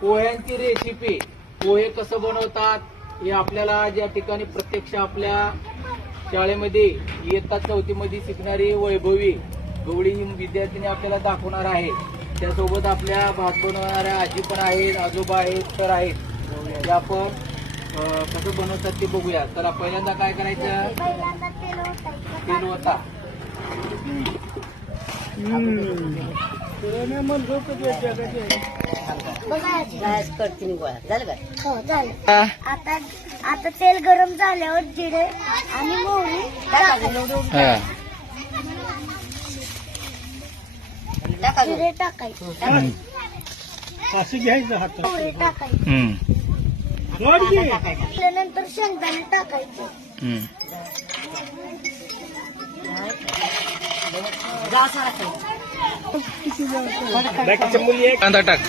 पोह्यांची recipe पोहे कसं बनवतात हे आपल्याला ज्या ठिकाणी प्रत्यक्ष आपल्या शाळेमध्ये इयत्ता चौथीमध्ये शिकणारी वैभवी गवळी विद्यार्थिनी आपल्याला दाखवणार आहे. त्यासोबत आपल्या भात बनवणाऱ्या आजी पण आहेत आजोबा आहेत सर आहेत. ते आपण कसं बनवतात ते बघूया. तर पहिल्यांदा काय करायचं? तेल होता करतीन गोळा झालं काय? हो झालं. आता आता तेल गरम झाल्यावर जिरे आणि मोहरी टाकायची. टाका. जिरे टाकायचे. असं घ्यायचं हात मोहरी टाकायची. त्यानंतर शेंगदाणे टाकायचे. गास राखायचा. बाकीच्या मुली एक कांदा टाक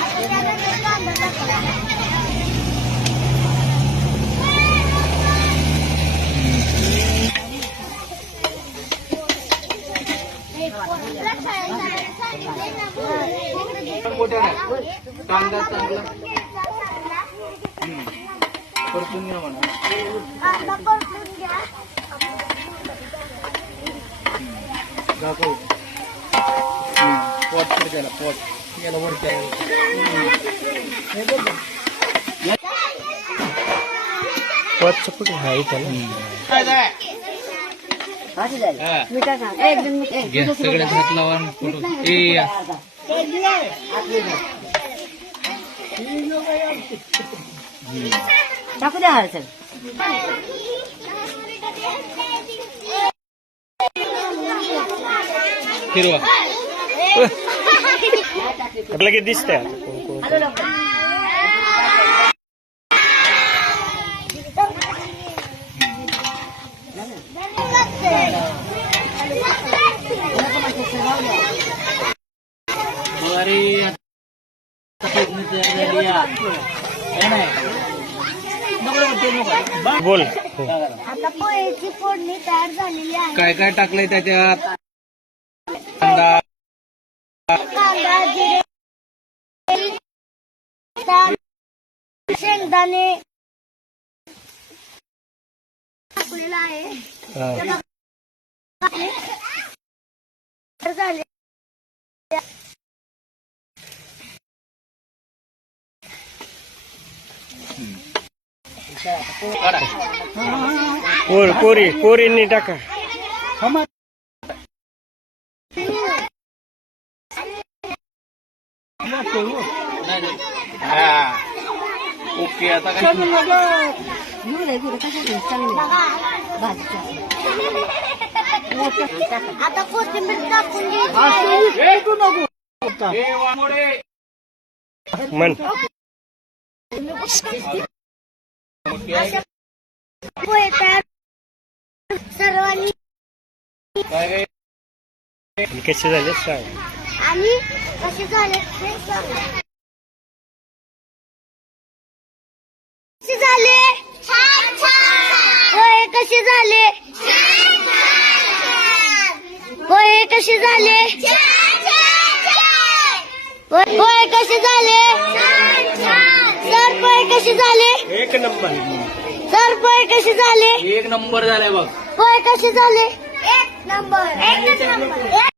त्यानंतर कांदा टाकायचा मोठ्या नाही कांदा चांगला हम्म. परतून घ्या म्हणा कांदा परतून घ्या दाखव पोट तर त्याला पोट याला वर पाच कुठे आहे त्याला सगळ्या हात लावा फोटो ए. टाकू द्या हळद फिरवा आपलं की दिसतंय अरे आता पेरणी तयार झाली या. है नाही? नको नको, ते नको. बोल आता पोहेची फोडणी तयार झालेली आहे काय काय टाकलंय त्याच्यात शेंगदाणे टाकलेलं आहे हा. तर झाले कोर कोरी कोरींनी टाका हा. ओके आता काय आता कोथिंबीर टाकून घ्यायची ए, वामोडे. मन पोहे तयार. सर्वांनी काय काय कसे झाले सांग. आणि कसे झाले? ते सांगा. कसे झाले? पोहे कसे झाले? पोहे कसे झाले? पोहे कसे झाले? सर पोहे कसे झाले? एक नंबर. सर पोहे कसे झाले? एक नंबर झालाय बघ. पोहे कसे झाले? एक नंबर. एक नंबर.